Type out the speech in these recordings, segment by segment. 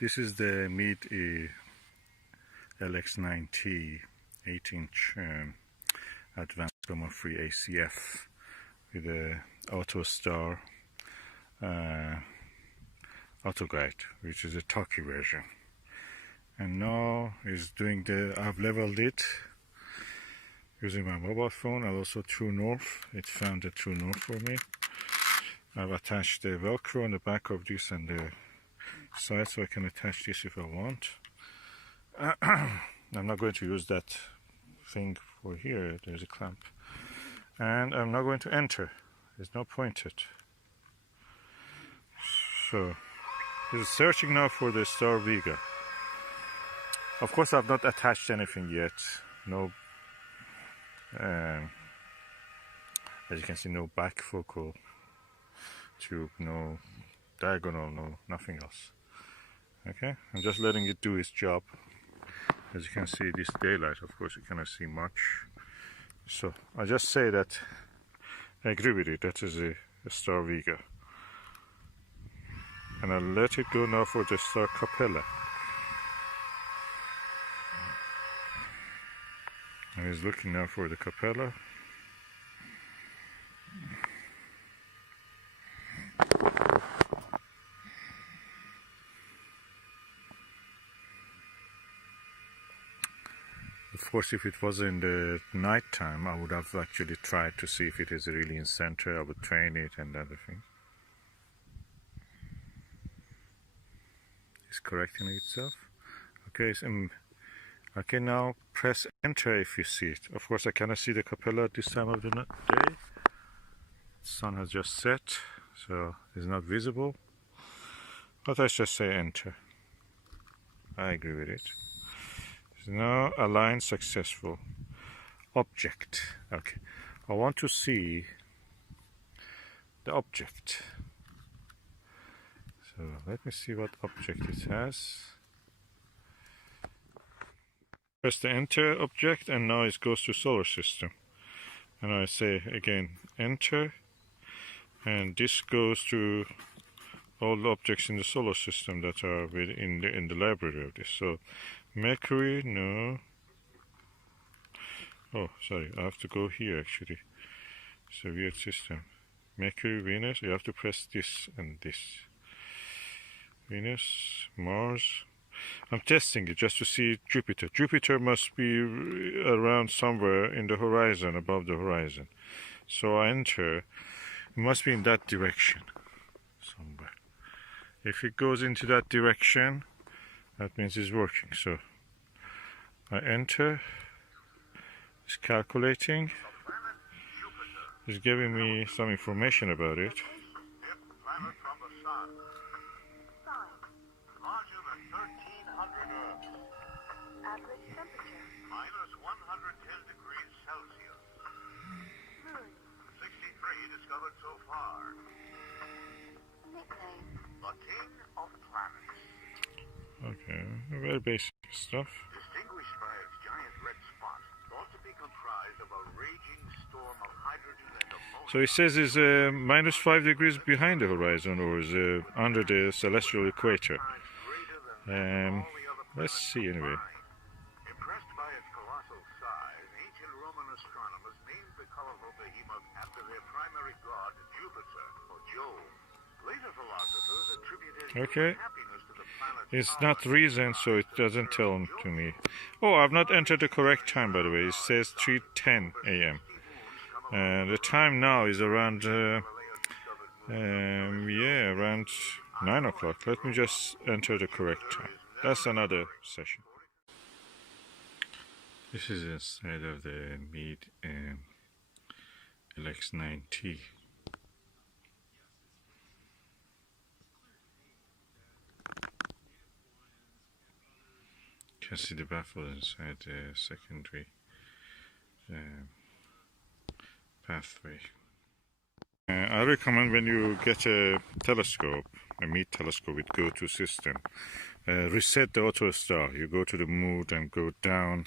This is the Meade LX9T 8-inch advanced coma-free ACF with a AutoStar auto guide, which is a talkie version. And now is doing I've leveled it using my mobile phone and also True North. It found the True North for me. I've attached the Velcro on the back of this and the side, so I can attach this if I want. I'm not going to use that thing for here. There's a clamp, and I'm not going to enter. There's no point it. So it's searching now for the Star Vega. Of course, I've not attached anything yet. No, as you can see, no bifocal tube, no diagonal, no nothing else. Okay, I'm just letting it do its job. As you can see, this daylight, of course, you cannot see much. So I just say that I agree with it. That is a Star Vega, and I'll let it go now for the Star Capella. And he's looking now for the Capella. Of course, if it was in the night time, I would have actually tried to see if it is really in center. I would train it and other things. It's correcting itself. Okay, okay, now press enter if you see it. Of course, I cannot see the Capella at this time of the day. The sun has just set, so it's not visible. But let's just say enter. I agree with it. So now align successful. Object. Okay. I want to see the object. So let me see what object it has. Press the enter object, and now it goes to solar system. And I say again enter, and this goes to all the objects in the solar system that are in the library of this. So Mercury, no. Oh, sorry, I have to go here actually. It's a weird system. Mercury, Venus, you have to press this and this. Venus, Mars. I'm testing it just to see Jupiter. Jupiter must be around somewhere in the horizon, above the horizon. So I enter. It must be in that direction somewhere. If it goes into that direction, that means it's working. So I enter. It's calculating. It's giving me some information about it. Minus 110 degrees Celsius. Moon. 63 discovered so far. Nickname. The King of Planets. Okay, very basic stuff. Distinguished by its giant red spot, thought to be comprised of a raging storm of hydrogen and ammonia. So it says it's minus 5 degrees behind the horizon, or is under the celestial equator. Let's see anyway. Impressed by its colossal size, ancient Roman astronomers named the colorful behemoth after their primary god, Jupiter, or Jove. Later philosophers attributed happiness to the planet. It's not reason, so it doesn't tell them to me. Oh, I've not entered the correct time, by the way. It says 3:10 a.m. The time now is around, around 9 o'clock. Let me just enter the correct time. That's another session. This is inside of the Meade LX9T. You can see the baffle inside the secondary pathway. I recommend when you get a telescope, a Meade telescope with GO2 system, reset the AutoStar. You go to the mode and go down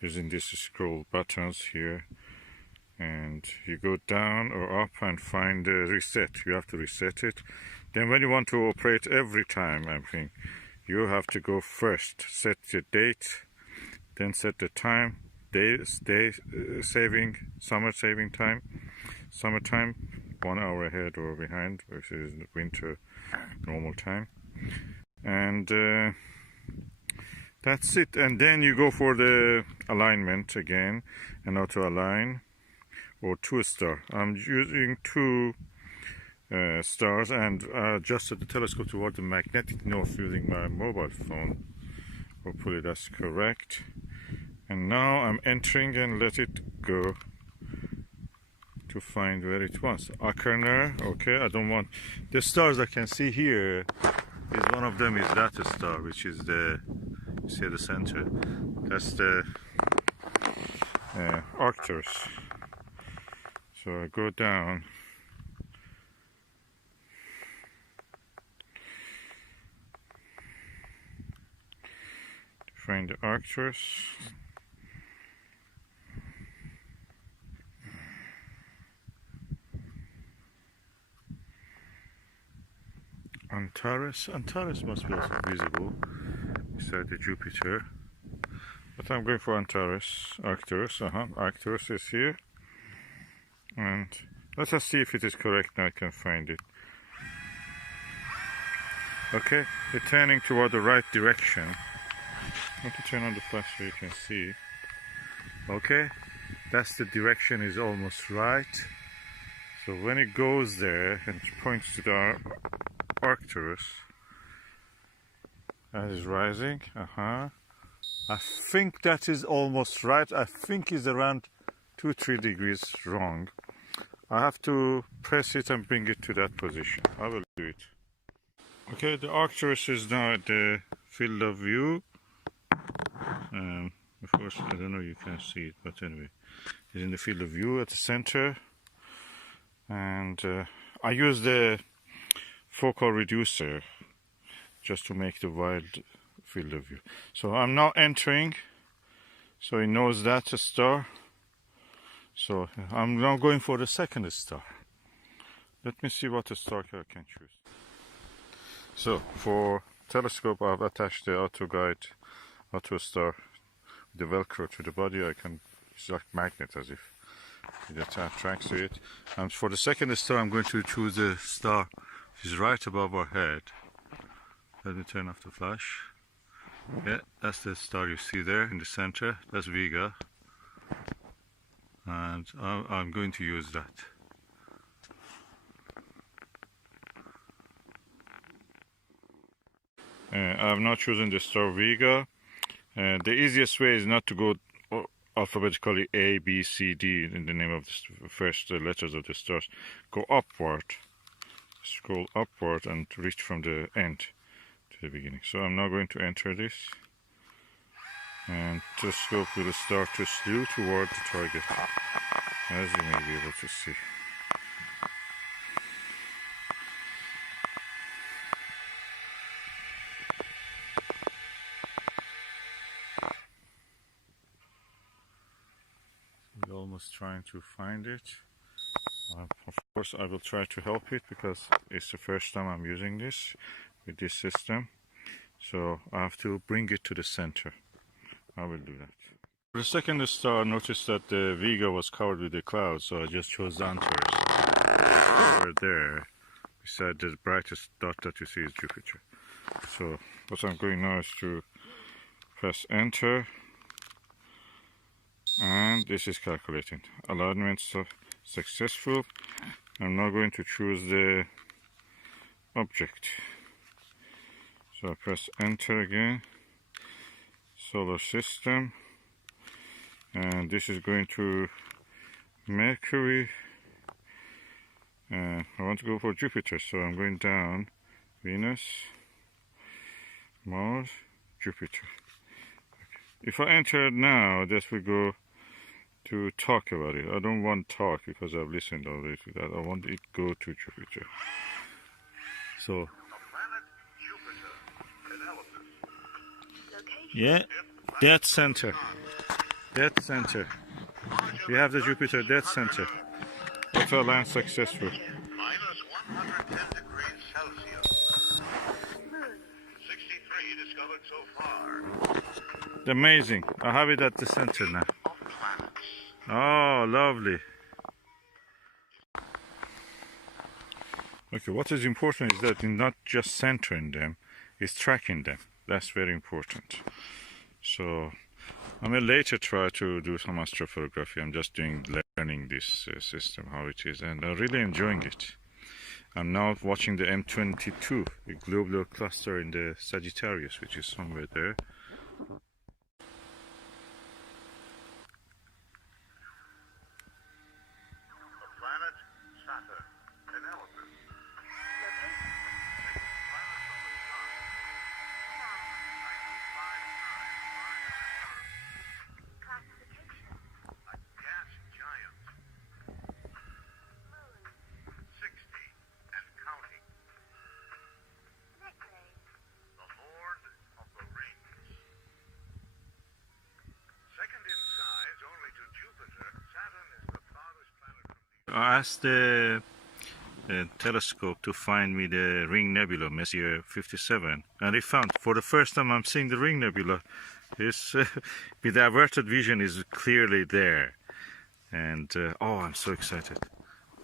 using these scroll buttons here, and you go down or up and find reset. You have to reset it. Then when you want to operate every time, I think you have to go first. Set the date, then set the time, saving, summertime, 1 hour ahead or behind, which is winter normal time. And that's it. And then you go for the alignment again, and auto align, or 2-star. I'm using 2 stars, and adjusted the telescope toward the magnetic north using my mobile phone. Hopefully that's correct. And now I'm entering and let it go to find where it was. Achernar. Okay, I don't want the stars I can see here. Is one of them is that star, which is the, you see the center. That's the Arcturus. So I go down. To find the Arcturus. Antares must be also visible beside the Jupiter, but I'm going for Arcturus. Arcturus is here, and let us see if it is correct. Now I can find it. Okay, it's turning toward the right direction. I want to turn on the flash so you can see. Okay, that's the direction, is almost right. So when it goes there and points to the Arcturus, that is rising. I think that is almost right. I think it's around 2-3 degrees wrong. I have to press it and bring it to that position. I will do it. Okay, the Arcturus is now at the field of view. Of course, I don't know if you can see it, but anyway, it's in the field of view at the center. And I use the focal reducer just to make the wide field of view. So I'm now entering, so it knows that's a star. So I'm now going for the second star. Let me see what star I can choose. So for telescope, I've attached the auto star, the Velcro to the body. It's like magnet, as if it attracts to it. And for the second star, I'm going to choose the star which is right above our head. Let me turn off the flash. Yeah, that's the star you see there in the center. That's Vega. And I'm going to use that. I've not chosen the star Vega. The easiest way is not to go alphabetically A, B, C, D in the name of the first letters of the stars. Go upward, scroll upward, and reach from the end to the beginning. So I'm now going to enter this, and the telescope will start to slew toward the target, as you may be able to see. We're almost trying to find it. Of course, I will try to help it because it's the first time I'm using this with this system. So I have to bring it to the center. I will do that. For the second star, I noticed that the Vega was covered with the clouds, so I just chose the Antares. Over there, beside the brightest dot that you see is Jupiter. So what I'm going now is to press enter, and this is calculating. Alignment successful. I'm now going to choose the object. So I press enter again. Solar system, and this is going to Mercury. I want to go for Jupiter, so I'm going down. Venus, Mars, Jupiter. Okay. If I enter now, this will go to talk about it. I don't want talk because I've listened already to that. I want it to go to Jupiter. So yeah, dead center. Dead center. We have the Jupiter dead center. Auto align successful. Minus 110 degrees Celsius. 63 far. Amazing. I have it at the center now. Of planets. Oh, lovely. Okay, what is important is that in not just centering them, it's tracking them. That's very important. So I may later try to do some astrophotography. I'm just learning this system, how it is, and I'm really enjoying it. I'm now watching the M22, the globular cluster in the Sagittarius, which is somewhere there. The planet Saturn. An elephant. Classification. A gas giant. 60 and counting. Nickname. The Lord of the Rings. Second in size only to Jupiter, Saturn is the farthest planet from the I asked the telescope to find me the Ring Nebula, Messier 57, and it found, for the first time I'm seeing the Ring Nebula. It's, with the averted vision is clearly there. And oh, I'm so excited.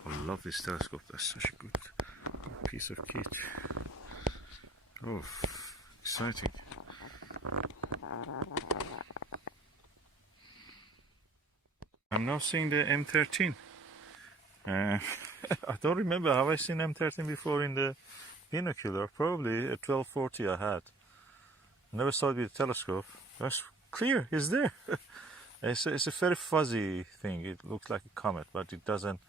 I love this telescope. That's such a good piece of kit. Oh, exciting. I'm now seeing the M13. I don't remember, have I seen M13 before in the binocular? Probably at 1240 I had. Never saw it with a telescope. That's clear, it's there. It's a very fuzzy thing. It looks like a comet, but it doesn't.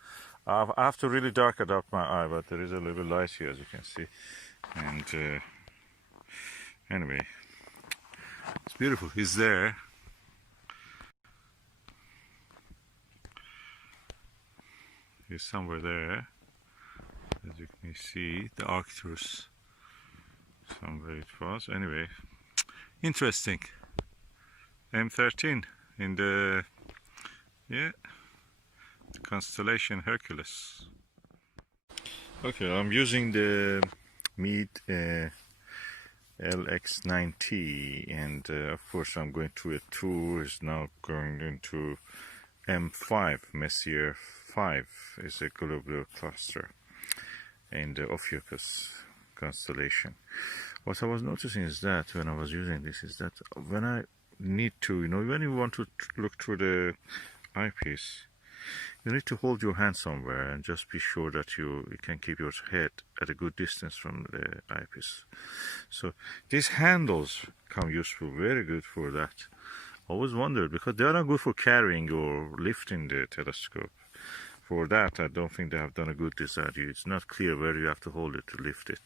I have to really darken up my eye, but there is a little light here, as you can see. And anyway, it's beautiful. It's there. It's somewhere there, as you can see, the Arcturus, somewhere it was. Anyway, interesting. M13 in the constellation Hercules. Okay, I'm using the Meade LX9T, and of course I'm going through a tour. Is now going into M5, Messier 5 is a globular cluster in the Ophiuchus constellation. What I was noticing is that when I was using this is that when I need to, when you want to look through the eyepiece, you need to hold your hand somewhere and just be sure that you can keep your head at a good distance from the eyepiece. So these handles come useful, very good for that. Always wondered, because they are not good for carrying or lifting the telescope. For that, I don't think they have done a good design. It's not clear where you have to hold it to lift it.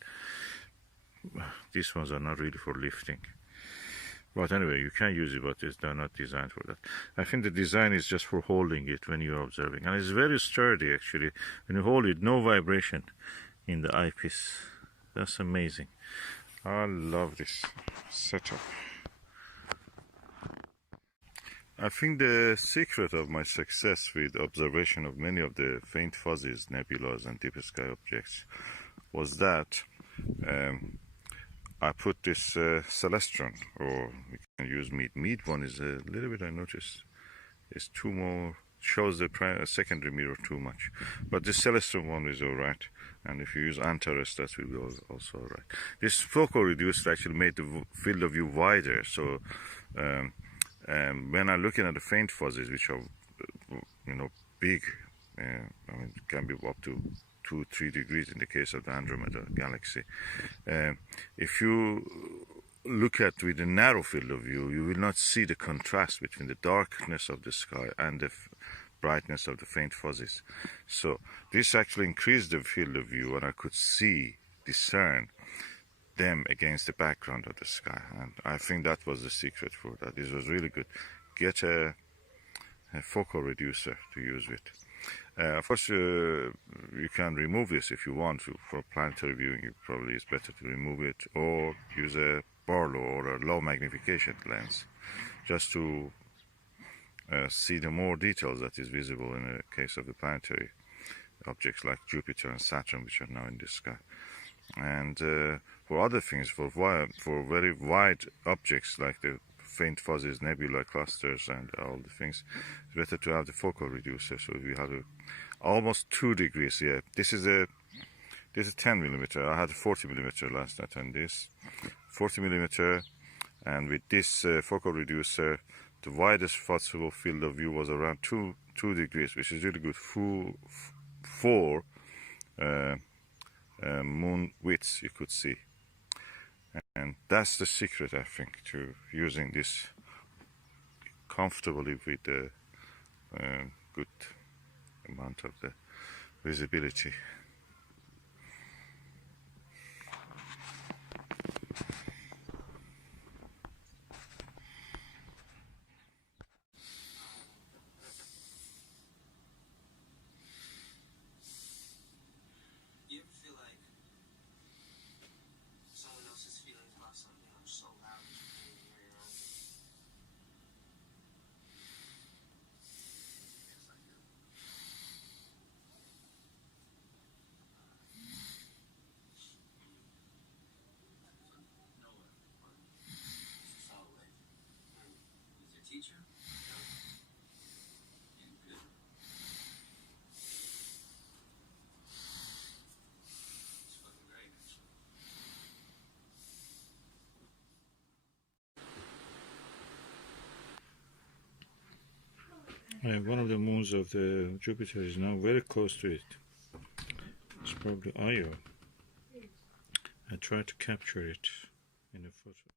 These ones are not really for lifting. But anyway, you can use it, but they're not designed for that. I think the design is just for holding it when you're observing. And it's very sturdy, actually. When you hold it, no vibration in the eyepiece. That's amazing. I love this setup. I think the secret of my success with observation of many of the faint fuzzies, nebulas, and deep sky objects was that I put this Celestron, or we can use Meade. Meade one is a little bit, I noticed, is too more, shows the secondary mirror too much. But this Celestron one is alright. And if you use Antares, that will be also alright. This focal reducer actually made the field of view wider, so when I'm looking at the faint fuzzies, which are, big, I mean, can be up to 2-3 degrees in the case of the Andromeda galaxy. If you look at with a narrow field of view, you will not see the contrast between the darkness of the sky and the brightness of the faint fuzzies. So this actually increased the field of view, and I could discern them against the background of the sky, and I think that was the secret for that. This was really good. Get a focal reducer to use with. Of course, you can remove this if you want to. For planetary viewing, it probably is better to remove it, or use a Barlow or a low magnification lens, just to see the more details that is visible in the case of the planetary objects like Jupiter and Saturn, which are now in the sky. And for other things, for very wide objects like the faint fuzzies, nebula clusters, and all the things, it's better to have the focal reducer. So we have almost 2 degrees here. This is 10 millimeter. I had 40 millimeter last night, and this 40 millimeter, and with this focal reducer, the widest possible field of view was around 2 degrees, which is really good for moon widths you could see. And that's the secret, I think, to using this comfortably with a good amount of the visibility. You ever feel like someone else's feelings about something are so loud that you can't even hear your own? Yes, I do. Nowhere. Solid. With your teacher? No. Yeah, good. It's fucking great, actually. One of the moons of the Jupiter is now very close to it. It's probably Io. I tried to capture it in a photo.